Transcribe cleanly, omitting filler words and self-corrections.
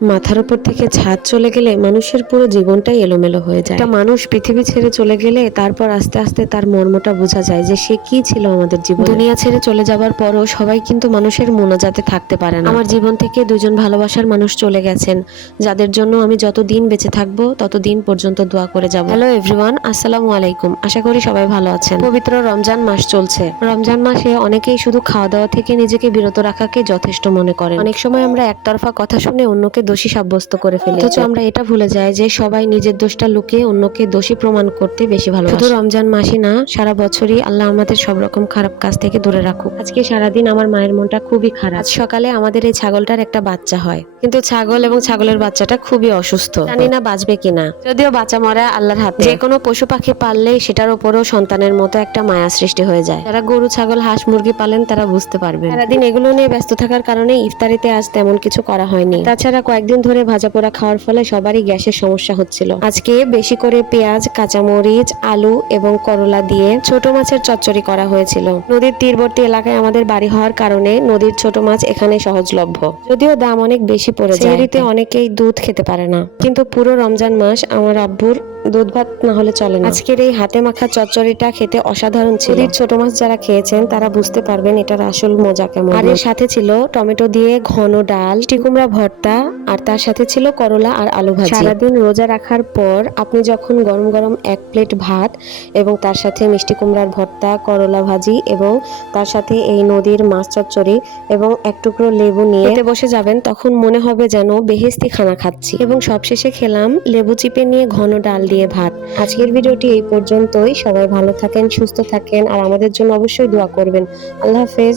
মাথার উপর থেকে ছাদ চলে গেলে মানুষের পুরো জীবনটাই এলোমেলো হয়ে যায়। একটা মানুষ পৃথিবী ছেড়ে চলে গেলে তারপর আস্তে আস্তে তার মর্মটা বোঝা যায় যে সে কি ছিল আমাদের জীবনে। দুনিয়া ছেড়ে চলে যাবার পরও সবাই কিন্তু মানুষের মোনাজাতে থাকতে পারে না। আমার জীবন থেকে দুজন ভালোবাসার মানুষ চলে গেছেন, যাদের জন্য আমি যতদিন বেঁচে থাকবো ততদিন পর্যন্ত দোয়া করে যাব। হ্যালো এভরিওয়ান, আসসালামু আলাইকুম। আশা করি সবাই ভালো আছেন। পবিত্র রমজান মাস চলছে। রমজান মাসে অনেকেই শুধু খাওয়া দাওয়া থেকে নিজেকে বিরত রাখাকে যথেষ্ট মনে করেন। অনেক সময় আমরা একতরফা কথা শুনে অন্যকে দোষী সাব্যস্ত করে ফেলি, অথচ আমরা এটা ভুলে যাই যে সবাই নিজের দোষটা লুকিয়ে অন্যকে দোষী প্রমাণ করতে বেশি ভালোবাসে। শুধু রমজান মাসই না, সারা বছরই আল্লাহ আমাদের সব রকম খারাপ কাজ থেকে দূরে রাখুক। আজকে সারাদিন আমার মায়ের মনটা খুবই খারাপ। আজ সকালে আমাদের এই ছাগলটার একটা বাচ্চা হয়, কিন্তু ছাগল এবং ছাগলের বাচ্চাটা খুবই অসুস্থ, জানি না বাঁচবে কিনা। যদিও বাঁচা মরা আল্লাহর হাতে। যে কোনো পশু পাখি পাললেই সেটার উপরও সন্তানের মতো একটা মায়া সৃষ্টি হয়ে যায়। যারা গরু ছাগল হাঁস মুরগি পালেন তারা বুঝতে পারবেন। সারাদিন এগুলো নিয়ে ব্যস্ত থাকার কারণে ইফতারিতে আজ তেমন কিছু করা হয়নি। তাছাড়া কয়েকদিন ধরে ভাজা পোড়া খাওয়ার ফলে সবারই গ্যাসের সমস্যা হচ্ছিল। আজকে বেশি করে পেঁয়াজ, কাঁচামরিচ, আলু এবং করলা দিয়ে ছোট মাছের চচ্চড়ি করা হয়েছিল। নদীর তীরবর্তী এলাকায় আমাদের বাড়ি হওয়ার কারণে নদীর ছোট মাছ এখানে সহজলভ্য, যদিও দাম অনেক বেশি পড়ে যায়। সেহরিতে অনেকেই দুধ খেতে পারে না, কিন্তু পুরো রমজান মাস আমার আব্বুর দুধ ভাত না হলে চলে না। আজকের এই হাতে মাখা চচ্চড়িটা খেতে অসাধারণ ছিল। নদীর ছোট মাছ যারা খেয়েছেন তারা বুঝতে পারবেন এটার আসল মজা কেমন। আর এর সাথে ছিল টমেটো দিয়ে ঘন ডাল, মিষ্টি কুমড়া ভর্তা, আর তার সাথে ছিল করলা আর আলু ভাজি। সারাদিন রোজা রাখার পর আপনি যখন গরম গরম এক প্লেট ভাত এবং তার সাথে মিষ্টি কুমড়ার ভর্তা, করলা ভাজি এবং তার সাথে এই নদীর মাছ চচ্চড়ি এবং এক টুকরো লেবু নিয়ে খেতে বসে যাবেন, তখন মনে হবে যেন বেহেশতি খানা খাচ্ছি। এবং সবশেষে খেলাম লেবু চিপে নিয়ে ঘন ডাল দিয়ে ভাত। আজকের ভিডিওটি এই পর্যন্তই। সবাই ভালো থাকেন, সুস্থ থাকেন, আর আমাদের জন্য অবশ্যই দোয়া করবেন। আল্লাহ হাফেজ।